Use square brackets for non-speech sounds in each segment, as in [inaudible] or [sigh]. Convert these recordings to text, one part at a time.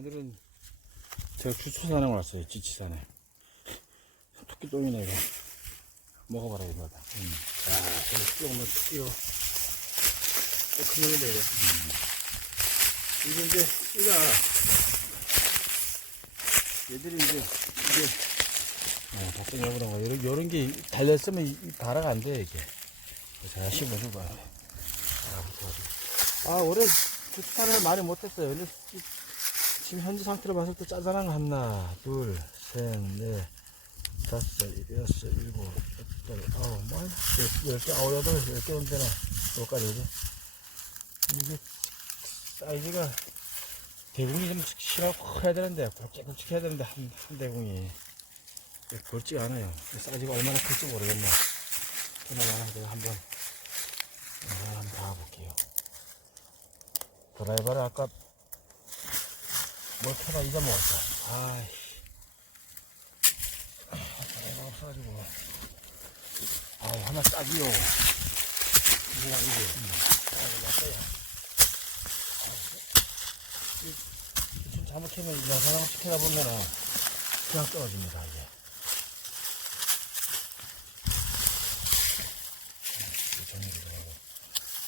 오늘은 제가 주초산에 왔어요. 지치산에. 토끼똥이네, 이거. 먹어봐라, 이거. 음. 자, 저기 쭉 넣을게요. 큰 놈인데, 이거. 이게 이제, 씨가, 얘들이 이제, 이게, 아, 닭똥이 그런 거. 요런, 요런 게 달렸으면 이, 이 발화가 안 돼, 이게. 제가 씹어줘봐. 아. 아, 올해 주차를 많이 못했어요. 지금 현재 상태로 봤을 때 짜잔한 거 하나, 둘, 셋, 넷, 다섯, 여섯, 일곱, 여덟, 아홉, 뭐, 열, 열 개, 아홉, 여덟, 열개 정도나, 여기까지 오지. 이게 사이즈가 대궁이 좀 실하고 커야 되는데, 굵직굵직 해야 되는데, 한, 한 대궁이. 굵지가 않아요. 사이즈가 얼마나 클지 모르겠네. 그나마 내가 한번, 아, 한번 봐볼게요. 드라이버를 아까 뭘 켜다 잊어먹었어. 아이씨. 드라이버 없어가지고. 아 하나 딱이요. 이거, 이게. 아, 났어요. 좀 잘못하면 영상을 시켜다 보면은 그냥 떨어집니다.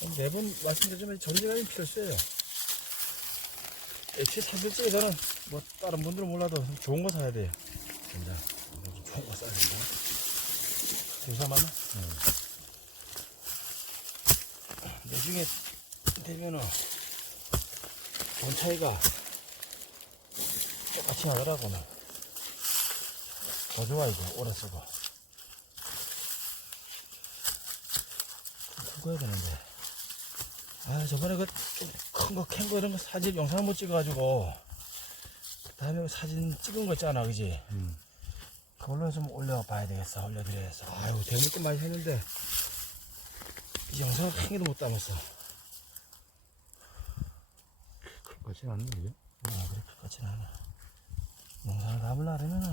음. 매번 말씀드리지만 정리가 좀 필요했어요. 애초에 산들집에서는 뭐 다른 분들은 몰라도 좀 좋은 거 사야 돼요. 진짜 좀 좋은 거 사야 된다. 조사 맞나? 응. 나중에 되면은 돈 차이가 똑같이 나더라고 나. 더 좋아 이거 오래 쓰고. 해야 되는데. 아 저번에 그 좀 큰 거 캔 거 이런 거 사진 영상 한번 찍어가지고 그 다음에 사진 찍은 거 있잖아 그지? 그걸로 좀 올려봐야 되겠어 올려드려야겠어. 아유 재밌게 많이 했는데. 이 영상을 한 개도 못 담았어. 그렇지 않네, 이게? 아 그렇게 같지는 않아. 영상을 담으려 그러면은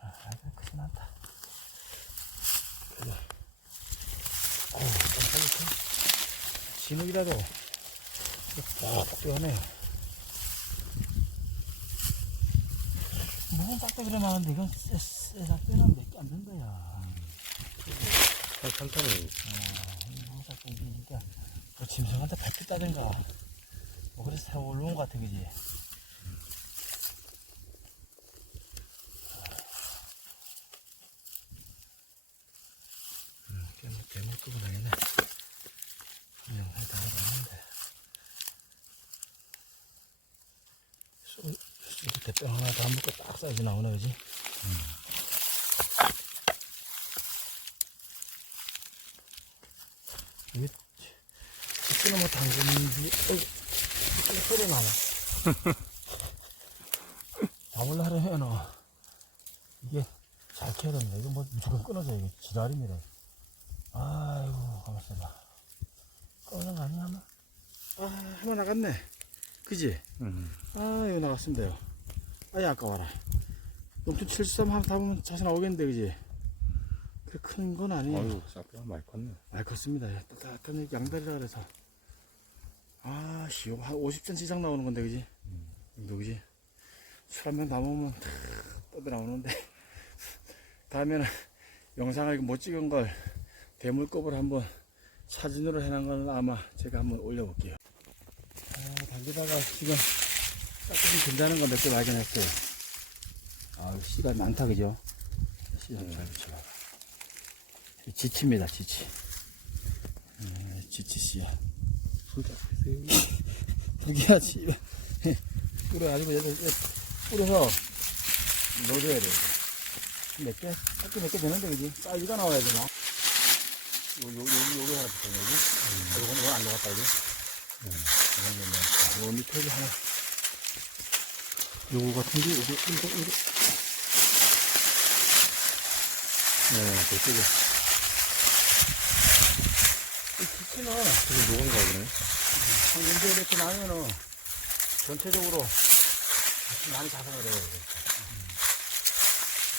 아 그래 크진 않다 그래 어우 깜짝이야 진흙이라도 뻑뻑 뛰어네 무슨 짝대기를 많은데 이건 쎄쎄 짝대기는 몇개 안 된다 야. 한 탄탄히. 무슨 짝대기니까. 뭐 짐승한테 밟혔다든가. 뭐 그래서 새 올라온 것 같아 그지 음, 그냥 뭐 대목 끄고 다니네 영상에 담아봤는데 소 대병 하나 더 묶고 딱 사이즈 나오네 그지? 이게 이거는 뭐 당근인지 어이 이거 소리 나네. [laughs] 밥을 하려면 이게 잘 켜야 됩니다. 이거 뭐 무조건 끊어져 이거 지랄입니다. 아이고 가만있어 봐. 꺼는 거 아니야 아마? 아 하나 나갔네 그지 음. 아 이거 나갔습니다요 아이 아까워라 용돈 73 하나 담으면 자세 나오겠는데 그지 그래 큰건 아니에요 아유, 싹다 많이 컸네. 알 컸습니다. 따뜻한 양다리라 그래서. 아, 씨, 한 50cm 이상 나오는 건데, 그지? 너 그지? 술 한병 담으면 탁 떠들 나오는데. 다음에는 영상을 못 찍은 걸 대물급을 한번 사진으로 해놓은 건 아마 제가 한번 올려볼게요. 아, 당기다가 지금 조금 괜찮은 거몇 개 발견했어요. 아, 씨가 많다, 그죠? 씨를 잘 붙여봐. 지치입니다, 지치. 음, 지치 씨야. 진짜 세요. 여기야, 씨. 뿌려가지고, 얘들, 얘 뿌려서 넣어줘야 돼. 몇 개? 학교 몇개 되는데, 그지? 사이즈가 나와야 되나? 요, 요, 요, 요게 하나 붙어야 되지? 요거는 이건 안 나갔다, 그지? 음, 요 밑에 여기 하나. 요거 같은 게, 요거, 이거, 이거. 네, 저쪽에. 이 지치는 지금 녹은 거 보네. 한 문제 이렇게 나면은 전체적으로 많이 자생을 해요. 이게.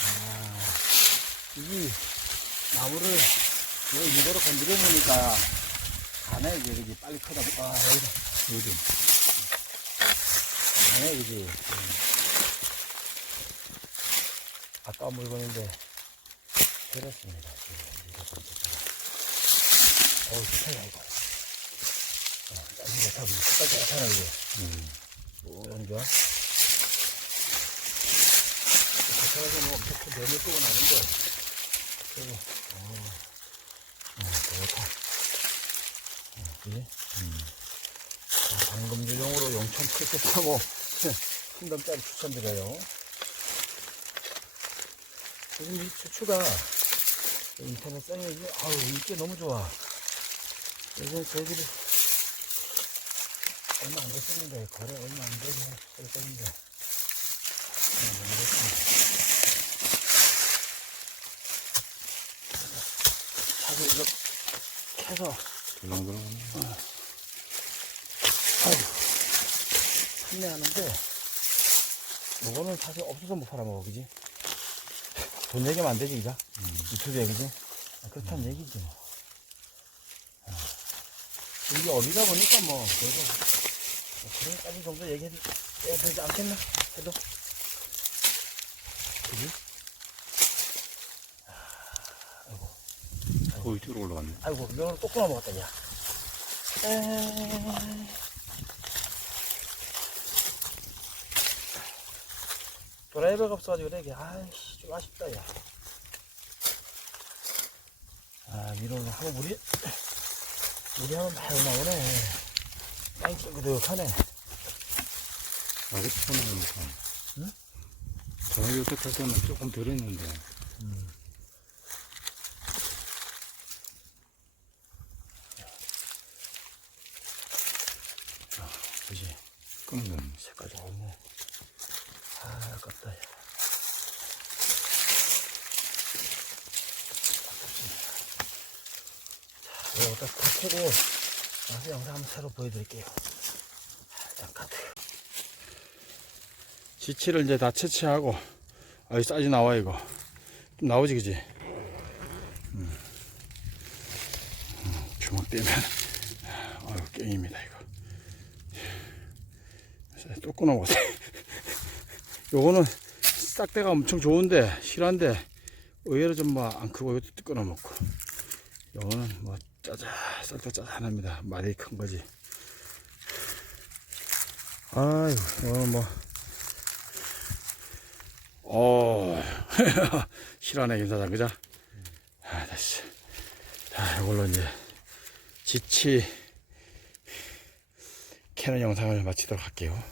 아, 이게 나무를 이거 이대로 건드려 놓으니까 가네, 이게, 이게 빨리 크다. 보- 아, 여기다. 요즘. 강해, 그지? 아까 물건인데, 들었습니다. 이거 좀 좋다. 어우, 좋다, 야, 이거. 어, 딱 좋다, 그지? 색깔 좋잖아, 이게. 음. 오, 너무 좋아. 가까이서 뭐큰 매물 끄고 나는데, 그리고, 어, 어, 좋다. 어, 그지? 자, 방금 유용으로 용천 타고, [laughs] 한 덤짜리 추천드려요. 요즘 이 추추가 인터넷 이게, 아우, 인기 너무 좋아. 요즘 저희들이 얼마 안 됐었는데, 거래 얼마 안 되게 했었는데, 얼마 안 됐습니다. 자주 이거 캐서, 들렁들렁하네. 아유, 판매하는데, 요거는 사실 없어서 못 팔아먹어, 그지? 돈 얘기하면 안 되지, 그죠? 유튜브에, 그지? 아, 그렇다는 얘기지, 뭐. 아, 이게 어리다 보니까 뭐, 그래도, 뭐 그런까지 정도 얘기해도 해도 되지 않겠나? 해도. 그지? 어, 이쪽으로 올라갔네. 아이고, 면으로 또 끊어 먹었다, 야. 에이. 드라이버가 없어가지고 그래, 이게. 아이씨, 좀 아쉽다, 야. 아, 위로 하고 물이, 물이 하면 많이 나오네. 땅이 ጭ그득하네. 아래 쳐놓으니까. 응? 전화기 여태까지 때는 조금 덜 했는데. 그지? 끊어졌네. 색깔 좋네. 아, 아깝다, 야. 자, 이거 딱 카트고, 나서 영상 한번 새로 보여드릴게요. 자, 일단 카트. 지치를 이제 다 채취하고, 아, 이 싸지 나와, 이거. 좀 나오지, 그지? 음. 음, 주먹 떼면, 아유, 깽입니다, 이거. 또 끊어먹었어. [laughs] 요거는 싹대가 엄청 좋은데, 실한데, 의외로 좀 뭐 안 크고 이것도 끊어먹고. 요거는 뭐 짜자, 짜잔합니다. 말이 큰 거지. 아유, 이거는 뭐, 어, [laughs] 실하네, 김사장, 그죠? 아, 됐어. 자, 이걸로 이제, 지치, 캐는 영상을 마치도록 할게요.